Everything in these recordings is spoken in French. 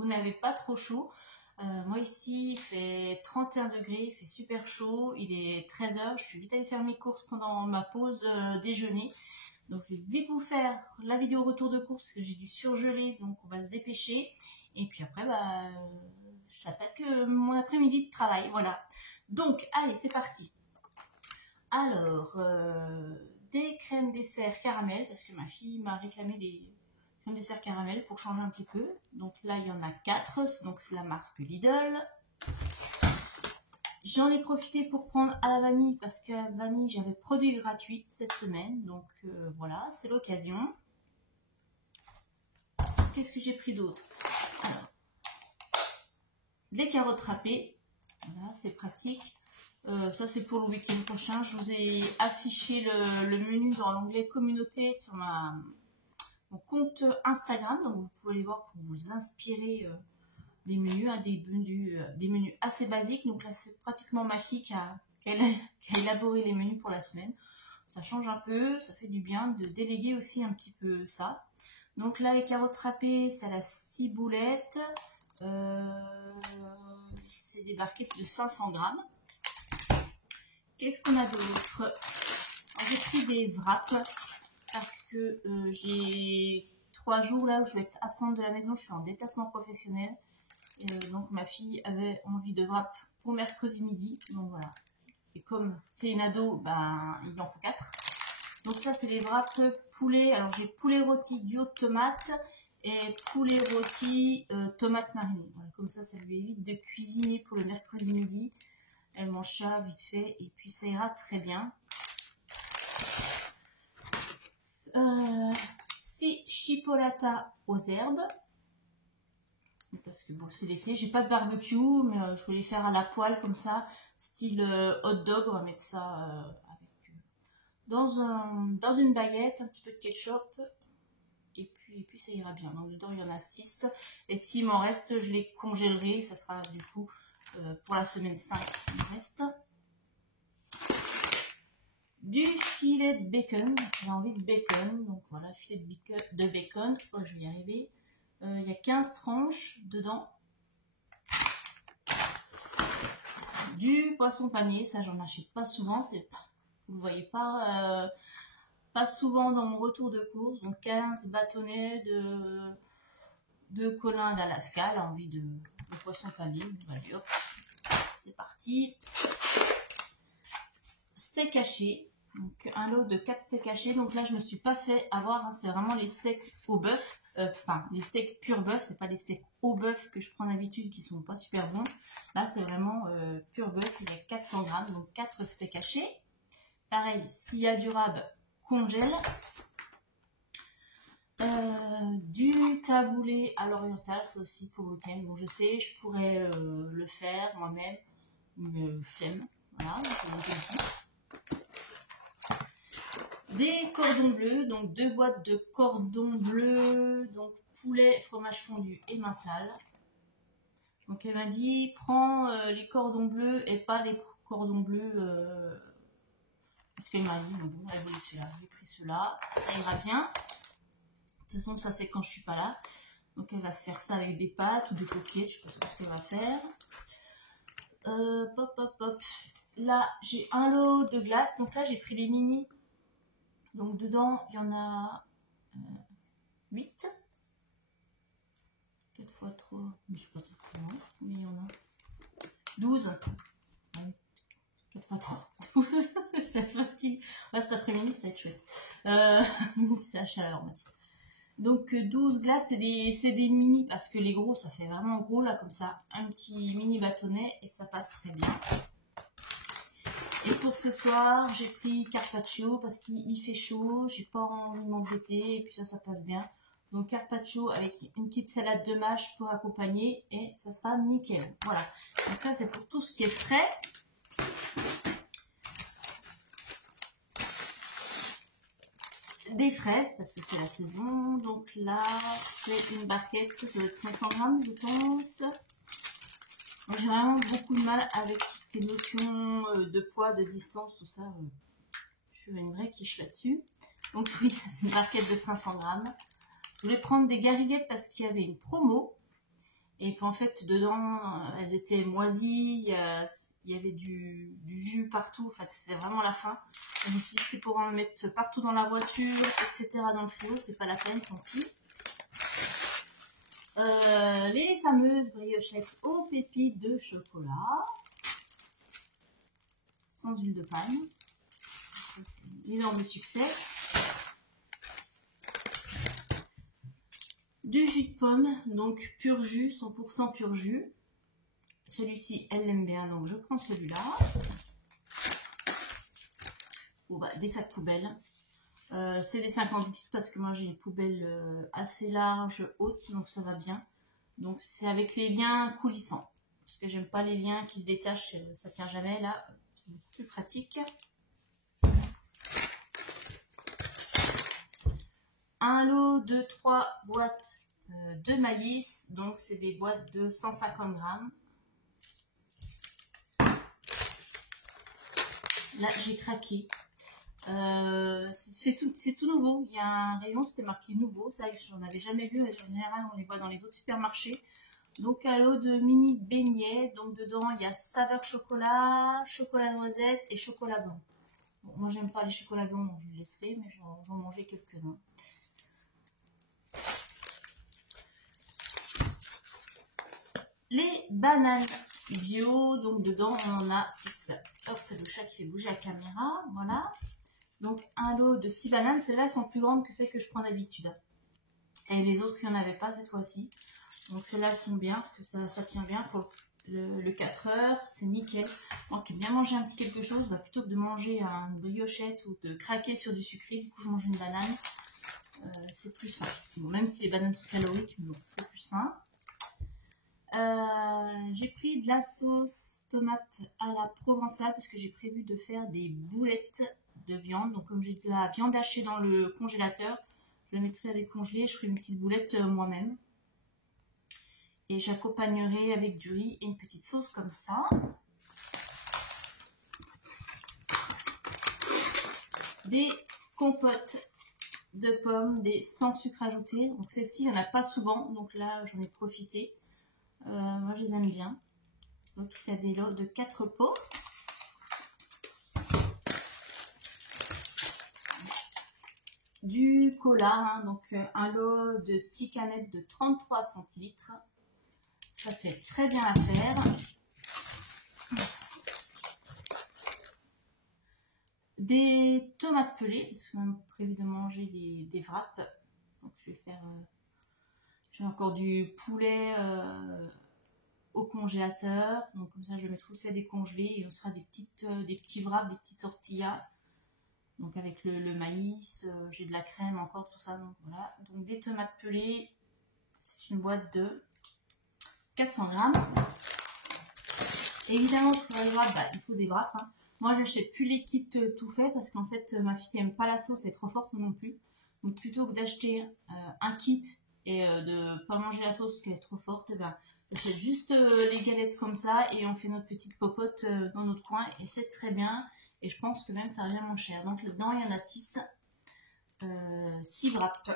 vous n'avez pas trop chaud. Moi ici, il fait 31 degrés, il fait super chaud, il est 13 h, je suis vite allée faire mes courses pendant ma pause déjeuner. Donc je vais vite vous faire la vidéo retour de course parce que j'ai dû surgeler, donc on va se dépêcher. Et puis après, j'attaque mon après-midi de travail, voilà. Donc, allez, c'est parti. Alors, des crèmes dessert caramel, parce que ma fille m'a réclamé des crèmes dessert caramel pour changer un petit peu. Donc là, il y en a 4, donc c'est la marque Lidl. J'en ai profité pour prendre à la vanille, parce qu'à la vanille, j'avais produit gratuit cette semaine. Donc voilà, c'est l'occasion. Qu'est-ce que j'ai pris d'autre? Alors, des carottes râpées. Voilà, c'est pratique. Ça, c'est pour le week-end prochain. Je vous ai affiché le menu dans l'onglet communauté sur mon compte Instagram. Donc, vous pouvez les voir pour vous inspirer des menus, des menus assez basiques. Donc là, c'est pratiquement ma fille qui a élaboré les menus pour la semaine. Ça change un peu, ça fait du bien de déléguer aussi un petit peu ça. Donc là, les carottes râpées, c'est à la ciboulette. C'est des barquettes de 500 grammes. Qu'est-ce qu'on a d'autre? J'ai pris des wraps parce que j'ai 3 jours là où je vais être absente de la maison. Je suis en déplacement professionnel. Et donc ma fille avait envie de wraps pour mercredi midi. Donc voilà. Et comme c'est une ado, il en faut 4. Donc ça, c'est les wraps poulet. Alors j'ai poulet rôti duo de tomates et poulet rôti tomate marinée. Voilà, comme ça lui évite de cuisiner pour le mercredi midi. Elle mange ça vite fait et puis ça ira très bien. C'est chipolata aux herbes. Parce que bon, c'est l'été, j'ai pas de barbecue, mais je voulais faire à la poêle comme ça, style hot dog. On va mettre ça dans une baguette, un petit peu de ketchup. Et puis ça ira bien. Donc dedans, il y en a 6. Et s'il m'en reste, je les congélerai. Ça sera du coup pour la semaine 5 il me reste. Du filet de bacon. J'ai envie de bacon. Donc voilà, filet de bacon. Oh, je vais y arriver. Il y a 15 tranches dedans. Du poisson pané. Ça, j'en achète pas souvent. Vous ne voyez pas souvent dans mon retour de course. Donc 15 bâtonnets de colin d'Alaska. Elle a envie de poisson pané. Allez, hop, c'est parti. Steak haché. Donc un lot de 4 steaks hachés. Donc là, je me suis pas fait avoir. Hein, c'est vraiment les steaks au bœuf. Les steaks pur bœuf. C'est pas les steaks au bœuf que je prends d'habitude qui sont pas super bons. Là, c'est vraiment pur bœuf. Il y a 400 grammes. Donc 4 steaks hachés. Pareil, s'il y a du rab, congèle. Du taboulé à l'oriental, ça aussi pour le week-end. Bon, je sais, je pourrais le faire moi-même, mais flemme. Voilà, des cordons bleus, donc 2 boîtes de cordons bleus, donc poulet, fromage fondu et mental. Donc elle m'a dit, prends les cordons bleus et pas les cordons bleus. Parce qu'elle m'a dit, bon, elle voulait celui-là, j'ai pris ceux-là, ça ira bien. De toute façon, ça c'est quand je suis pas là. Donc elle va se faire ça avec des pâtes ou des coquillettes, je sais pas ce qu'elle va faire. Pop. Là, j'ai un lot de glace. Donc là, j'ai pris les mini. Donc dedans, il y en a 8. 4 x 3. Mais je sais pas trop mais il y en a 12. 4 x 3, 12. Ça fatigue. Ouais, cet après-midi, ça va être chouette. C'est la chaleur, on va dire. Donc 12 glaces, c'est des mini, parce que les gros, ça fait vraiment gros, là, comme ça. Un petit mini bâtonnet, et ça passe très bien. Et pour ce soir, j'ai pris carpaccio, parce qu'il fait chaud, j'ai pas envie de m'embêter, et puis ça passe bien. Donc carpaccio avec une petite salade de mâche pour accompagner, et ça sera nickel. Voilà, donc ça c'est pour tout ce qui est frais. Des fraises, parce que c'est la saison. Donc là, c'est une barquette, ça doit être 500 grammes, je pense. J'ai vraiment beaucoup de mal avec tout ce qui est notion de poids, de distance, tout ça. Je suis une vraie quiche là-dessus. Donc oui, c'est une barquette de 500 grammes. Je voulais prendre des gariguettes parce qu'il y avait une promo. Et puis en fait, dedans, elles étaient moisies, il y avait du jus partout, en fait, c'était vraiment la fin. Je me suis dit, c'est pour en mettre partout dans la voiture, etc. dans le frigo, c'est pas la peine, tant pis. Les fameuses briochettes aux pépites de chocolat, sans huile de palme. Ça, c'est un énorme succès. Du jus de pomme, donc pur jus, 100% pur jus. Celui-ci, elle l'aime bien, donc je prends celui-là. Bon, bah, des sacs poubelles. C'est des 50 litres parce que moi j'ai une poubelle assez large, haute, donc ça va bien. Donc c'est avec les liens coulissants. Parce que j'aime pas les liens qui se détachent, ça tient jamais. Là, c'est beaucoup plus pratique. Un lot de 3 boîtes de maïs, donc c'est des boîtes de 150 grammes. Là j'ai craqué. C'est tout nouveau. Il y a un rayon, c'était marqué nouveau. Ça, j'en avais jamais vu. En général, on les voit dans les autres supermarchés. Donc, un lot de mini beignets. Donc, dedans, il y a saveur chocolat, chocolat noisette et chocolat blanc. Bon, moi, j'aime pas les chocolats blancs, donc je les laisserai, mais j'en mangeais quelques-uns. Les bananes bio. Donc, dedans, on en a 6. Hop, le chat qui fait bouger la caméra. Voilà. Donc, un lot de 6 bananes. Celles-là sont plus grandes que celles que je prends d'habitude. Et les autres, il n'y en avait pas cette fois-ci. Donc, celles-là sont bien parce que ça tient bien pour le 4 heures. C'est nickel. Moi qui aime bien manger un petit quelque chose, bah, plutôt que de manger une briochette ou de craquer sur du sucré, du coup, je mange une banane. C'est plus sain. Bon, même si les bananes sont caloriques, mais bon, c'est plus sain. J'ai pris de la sauce tomate à la provençale parce que j'ai prévu de faire des boulettes de viande. Donc comme j'ai de la viande hachée dans le congélateur, je la mettrai à décongeler, je ferai une petite boulette moi-même. Et j'accompagnerai avec du riz et une petite sauce comme ça. Des compotes de pommes, des sans sucre ajouté. Donc celles-ci, il n'y en a pas souvent, donc là j'en ai profité. Moi je les aime bien. Donc c'est des lots de 4 pots. Du cola, hein, donc un lot de 6 canettes de 33 centilitres. Ça fait très bien l'affaire. Des tomates pelées, parce qu'on a prévu de manger des wraps. Donc je vais faire... j'ai encore du poulet au congélateur. Donc comme ça je vais mettre aussi à décongeler et on sera des petits wraps, des petites tortillas. Donc avec le maïs, j'ai de la crème encore, tout ça. Donc voilà. Donc des tomates pelées, c'est une boîte de 400 grammes. Et évidemment pour les wraps, bah, il faut des wraps. Hein. Moi j'achète plus les kits tout faits parce qu'en fait ma fille n'aime pas la sauce, elle est trop forte non plus. Donc plutôt que d'acheter un kit et de pas manger la sauce qui est trop forte, bah, j'achète juste les galettes comme ça et on fait notre petite popote dans notre coin et c'est très bien. Et je pense que même ça revient moins cher. Donc là-dedans, il y en a 6 wraps.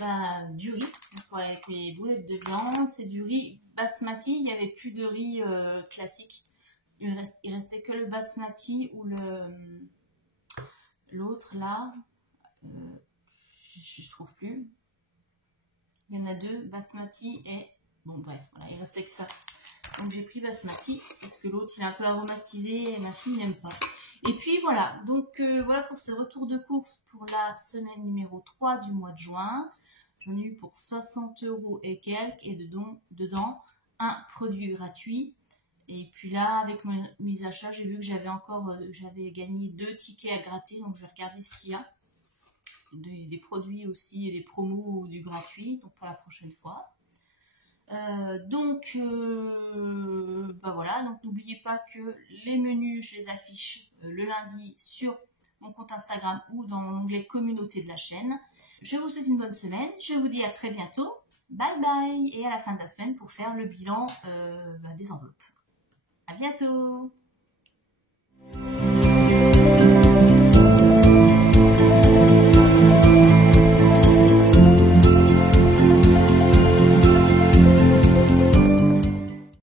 Bah, du riz, avec les boulettes de viande. C'est du riz basmati. Il n'y avait plus de riz classique. Il restait que le basmati ou l'autre là. Je trouve plus. Il y en a 2, basmati et... Bon bref, voilà, il restait que ça. Donc j'ai pris basmati parce que l'autre il est un peu aromatisé et ma fille n'aime pas. Et puis voilà, donc voilà pour ce retour de course pour la semaine numéro 3 du mois de juin. J'en ai eu pour 60 € et quelques et dedans un produit gratuit. Et puis là avec mes achats j'ai vu que j'avais gagné 2 tickets à gratter, donc je vais regarder ce qu'il y a. Des produits aussi et des promos ou du gratuit, donc pour la prochaine fois. Bah voilà, donc n'oubliez pas que les menus je les affiche le lundi sur mon compte Instagram ou dans l'onglet communauté de la chaîne. Je vous souhaite une bonne semaine, je vous dis à très bientôt, bye bye, et à la fin de la semaine pour faire le bilan des enveloppes. À bientôt.